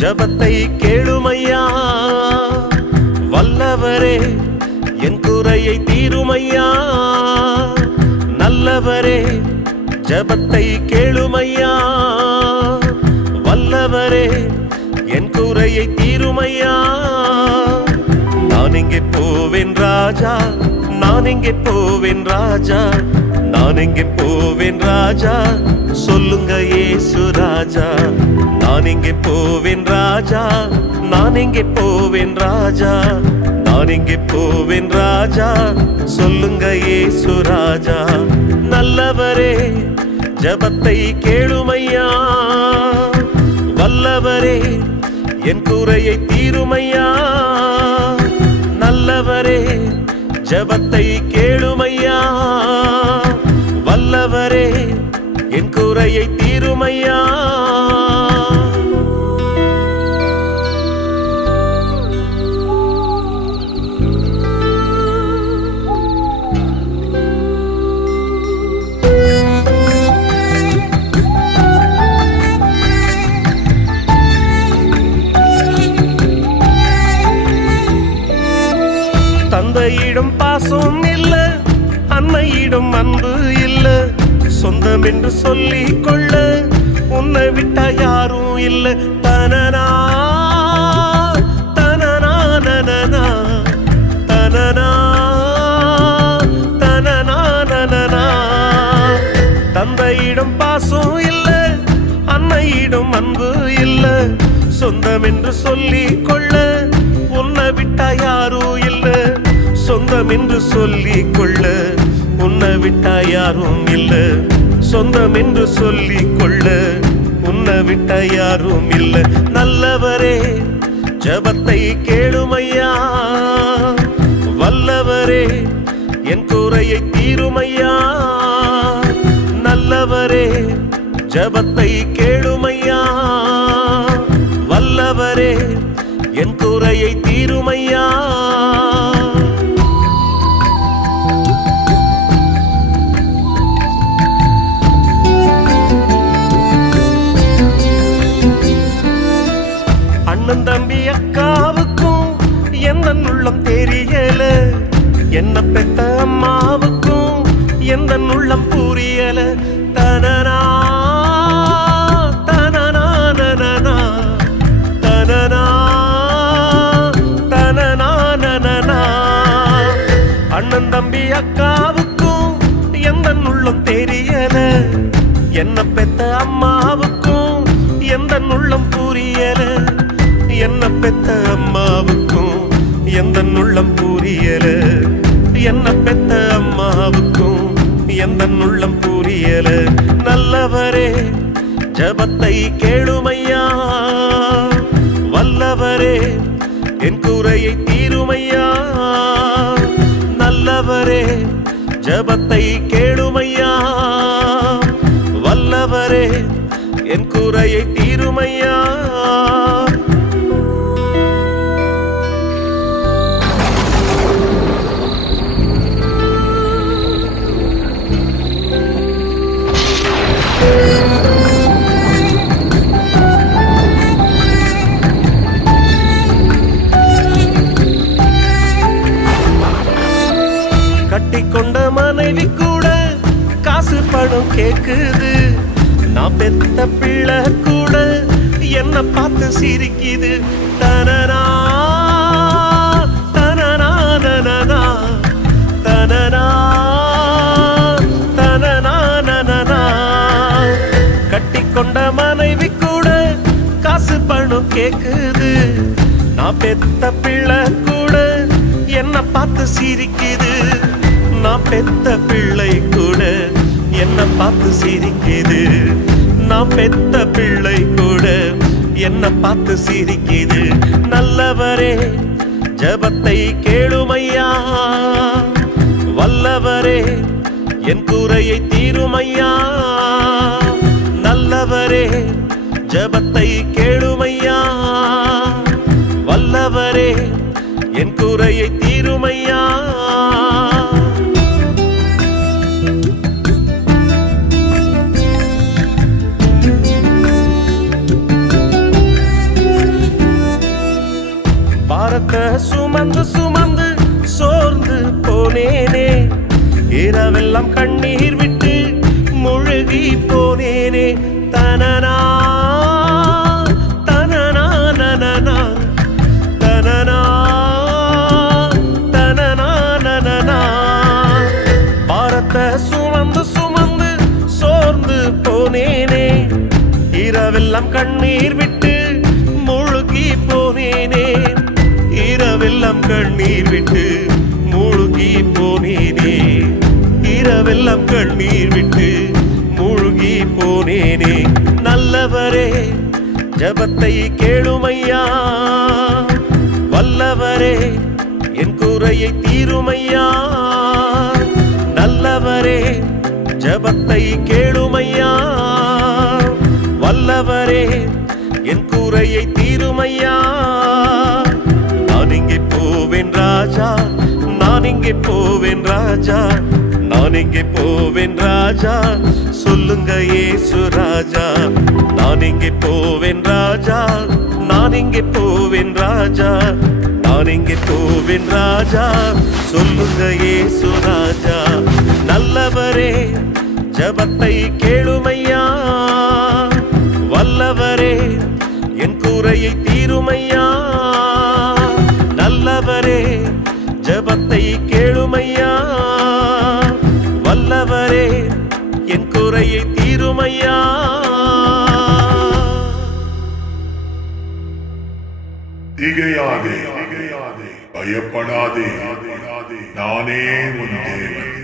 ஜபத்தை கேளுமையா, வல்லவரே என் குறையை தீருமையா. நல்லவரே ஜபத்தை கேளுமையா, வல்லவரே என் குறையை தீருமையா. நான் எங்கே போவேன் ராஜா, நான் எங்கே போவேன் ராஜா, நான் எங்கே போவேன் ராஜா, சொல்லுங்க இயேசு ராஜா. நான் எங்கே போவேன் ராஜா, நான் எங்கே போவேன் ராஜா, நான் எங்கே போவேன் ராஜா, சொல்லுங்க இயேசு ராஜா. நல்லவரே ஜபத்தை கேளுமையா, வல்லவரே என் குறையை தீருமையா. நல்லவரே ஜபத்தை கேளுமையா, வல்லவரே என் குறையை தீருமையா. தந்தையிடம் பாசம் இல்ல, அன்னையிடம் அன்பு இல்ல, சொந்தம் என்று சொல்லிக் கொள்ள உன்னை விட்ட யாரும் இல்ல. தனனா தனனா நனனா தனனா தனனா நனனா. தந்தையிடம் பாசம் இல்ல, அன்னையிடம் அன்பு இல்ல, சொந்தம் என்று சொல்லிக் கொள்ள உன்னை விட்ட யாரும் இல்ல. சொந்தம் என்று சொல்லிக் கொள்ள உன்னை விட்ட யாரும் இல்ல, சொந்தம் என்று சொல்லிக் கொள்ள உன்னை விட்ட யாரும் இல்ல. நல்லவரே ஜபத்தை கேளுமையா, வல்லவரே என் குறையை தீருமையா. நல்லவரே ஜபத்தை கேளுமையா, வல்லவரே என் குறையை தீருமையா. அண்ணன் தம்பி அக்காவுக்கும் எந்த உள்ளம் தெரியல, என்ன பெத்த அம்மாவுக்கும் எந்த உள்ளம் புரியல. தனனா தனனா நனனா தனனா தனனா நனனா. அண்ணன் தம்பி அக்காவுக்கும் எந்த உள்ளம் தெரியல, என்ன பெத்த அம்மாவுக்கும் எந்த உள்ளம் புரியல. என்ன பெத்த அம்மாவுக்கும் எந்த உள்ளம் புரியல, என்ன பெத்த அம்மாவுக்கும் எந்த உள்ளம் புரியல. நல்லவரே ஜபத்தை கேளுமையா, வல்லவரே என் குறையை தீருமையா. நல்லவரே ஜபத்தை கேளுமையா, வல்லவரே என் குறையை தீருமையா. கட்டிக்கொண்ட மனைவி கூட காசு பணம் கேக்குது, நான் பெத்த பிள்ளை கூட என்ன பார்த்து சிரிக்குது. தனனா தனனா நனனா தனனா தனனா நனனா. கட்டிக்கொண்ட மனைவி கூட காசு பணம் கேக்குது, நான் பெத்த பிள்ளை கூட என்ன பார்த்து சிரிக்குது. நான் பெத்த பிள்ளை கூட என்ன பார்த்து சிரிக்குது, நான் பெத்த பிள்ளை கூட என்ன பார்த்து சிரிக்குது. நல்லவரே ஜெபத்தை கேளுமையா. வல்லவரே என் குறையை தீருமையா. நல்லவரே ஜெபத்தை கேளுமையா. வல்லவரே என் குறையை தீருமையா. பாரத்தை சுமந்து சுமந்து சோர்ந்து போனேனே. இரவெல்லாம் கண்ணீர் விட்டு முழுகி போனேனே. தனனா தனனா நனனா தனனா தனனா நனனா. பாரத்தை சுமந்து சுமந்து சோர்ந்து போனேனே. இரவெல்லாம் கண்ணீர் விட்டு முழுகி போனேனே. இரவெல்லாம் கண்ணீர் விட்டு மூழ்கி போனேனே. இரவெல்லாம் கண்ணீர் விட்டு மூழ்கி போனேனே. நல்லவரே ஜெபத்தை கேளுமையா. வல்லவரே என் குறையை தீருமையா. நல்லவரே ஜெபத்தை கேளுமையா. வல்லவரே என் குறையை தீருமையா. நான் இங்கே போவேன் ராஜா, நான் இங்கே போவேன் ராஜா, நான் இங்கே போவேன் ராஜா. சொல்லுங்க இயேசு ராஜா. நான் இங்கே போவேன் ராஜா, நான் இங்கே போவேன் ராஜா, நான் இங்கே போவேன் ராஜா. சொல்லுங்க இயேசு ராஜா. நல்லவரே ஜெபத்தை கேளுமையா. வல்லவரே என் குறையை தீருமையா. நல்லவரே ஜெபத்தை கேளுமையா. வல்லவரே என் குறையை தீருமையா. திகையாதே, பயப்படாதே, நானே உன் தேவன்.